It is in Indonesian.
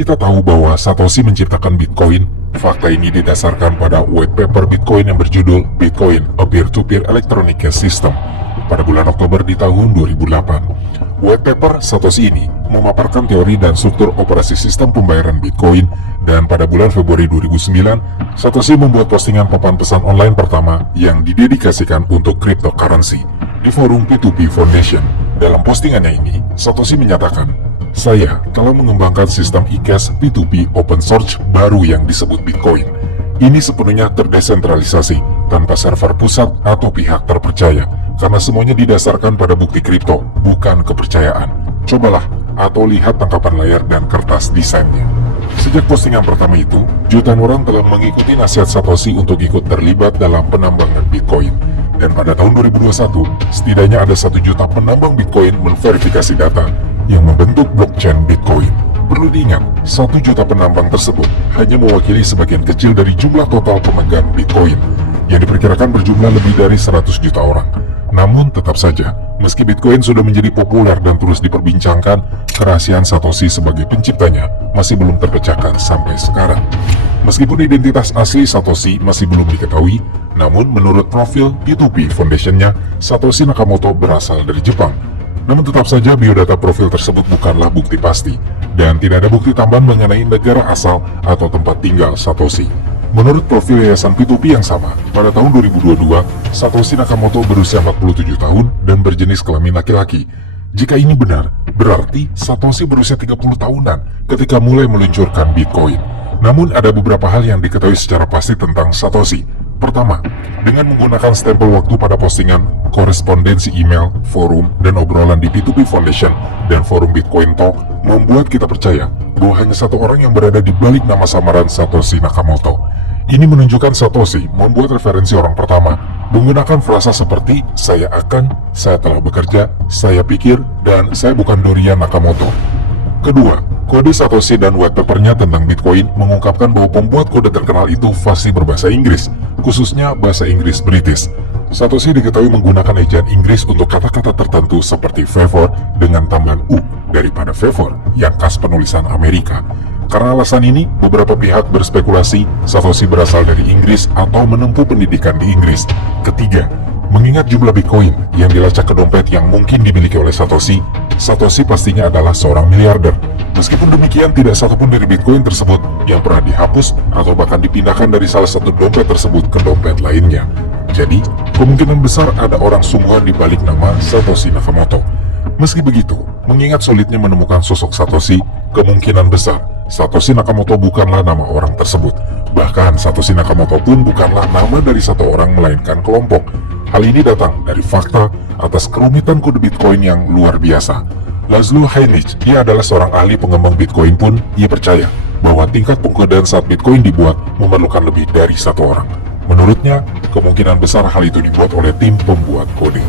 Kita tahu bahwa Satoshi menciptakan Bitcoin. Fakta ini didasarkan pada white paper Bitcoin yang berjudul Bitcoin, a Peer-to-Peer Electronic Cash System pada bulan Oktober di tahun 2008. White paper Satoshi ini memaparkan teori dan struktur operasi sistem pembayaran Bitcoin, dan pada bulan Februari 2009, Satoshi membuat postingan papan pesan online pertama yang didedikasikan untuk cryptocurrency di forum P2P Foundation. Dalam postingannya ini, Satoshi menyatakan, "Saya telah mengembangkan sistem e-cash P2P open source baru yang disebut Bitcoin. Ini sepenuhnya terdesentralisasi, tanpa server pusat atau pihak terpercaya, karena semuanya didasarkan pada bukti kripto, bukan kepercayaan. Cobalah atau lihat tangkapan layar dan kertas desainnya." Sejak postingan pertama itu, jutaan orang telah mengikuti nasihat Satoshi untuk ikut terlibat dalam penambangan Bitcoin. Dan pada tahun 2021, setidaknya ada 1 juta penambang Bitcoin memverifikasi data yang membentuk blockchain Bitcoin. Perlu diingat, 1 juta penambang tersebut hanya mewakili sebagian kecil dari jumlah total pemegang Bitcoin, yang diperkirakan berjumlah lebih dari 100 juta orang. Namun tetap saja, meski Bitcoin sudah menjadi populer dan terus diperbincangkan, kerahasiaan Satoshi sebagai penciptanya masih belum terpecahkan sampai sekarang. Meskipun identitas asli Satoshi masih belum diketahui, namun menurut profil P2P Foundation-nya, Satoshi Nakamoto berasal dari Jepang. Namun tetap saja biodata profil tersebut bukanlah bukti pasti, dan tidak ada bukti tambahan mengenai negara asal atau tempat tinggal Satoshi. Menurut profil yayasan P2P yang sama, pada tahun 2022, Satoshi Nakamoto berusia 47 tahun dan berjenis kelamin laki-laki. Jika ini benar, berarti Satoshi berusia 30 tahunan ketika mulai meluncurkan Bitcoin. Namun ada beberapa hal yang diketahui secara pasti tentang Satoshi. Pertama, dengan menggunakan stempel waktu pada postingan, korespondensi email, forum, dan obrolan di P2P Foundation dan forum Bitcoin Talk membuat kita percaya bahwa hanya satu orang yang berada di balik nama samaran Satoshi Nakamoto. Ini menunjukkan Satoshi membuat referensi orang pertama menggunakan frasa seperti "saya akan", "saya telah bekerja", "saya pikir", dan "saya bukan Dorian Nakamoto". Kedua, kode Satoshi dan white papernya tentang Bitcoin mengungkapkan bahwa pembuat kode terkenal itu fasih berbahasa Inggris, khususnya bahasa Inggris British. Satoshi diketahui menggunakan ejaan Inggris untuk kata-kata tertentu seperti favor dengan tambahan U daripada favor yang khas penulisan Amerika. Karena alasan ini, beberapa pihak berspekulasi Satoshi berasal dari Inggris atau menempuh pendidikan di Inggris. Ketiga, mengingat jumlah Bitcoin yang dilacak ke dompet yang mungkin dimiliki oleh Satoshi, Satoshi pastinya adalah seorang miliarder. Meskipun demikian, tidak satupun dari Bitcoin tersebut yang pernah dihapus atau bahkan dipindahkan dari salah satu dompet tersebut ke dompet lainnya. Jadi, kemungkinan besar ada orang sungguhan di balik nama Satoshi Nakamoto. Meski begitu, mengingat sulitnya menemukan sosok Satoshi, kemungkinan besar Satoshi Nakamoto bukanlah nama orang tersebut. Bahkan Satoshi Nakamoto pun bukanlah nama dari satu orang melainkan kelompok. Hal ini datang dari fakta atas kerumitan kode Bitcoin yang luar biasa. Laszlo Heinrich, dia adalah seorang ahli pengembang Bitcoin pun, ia percaya bahwa tingkat pengkodean saat Bitcoin dibuat memerlukan lebih dari satu orang. Menurutnya, kemungkinan besar hal itu dibuat oleh tim pembuat kode.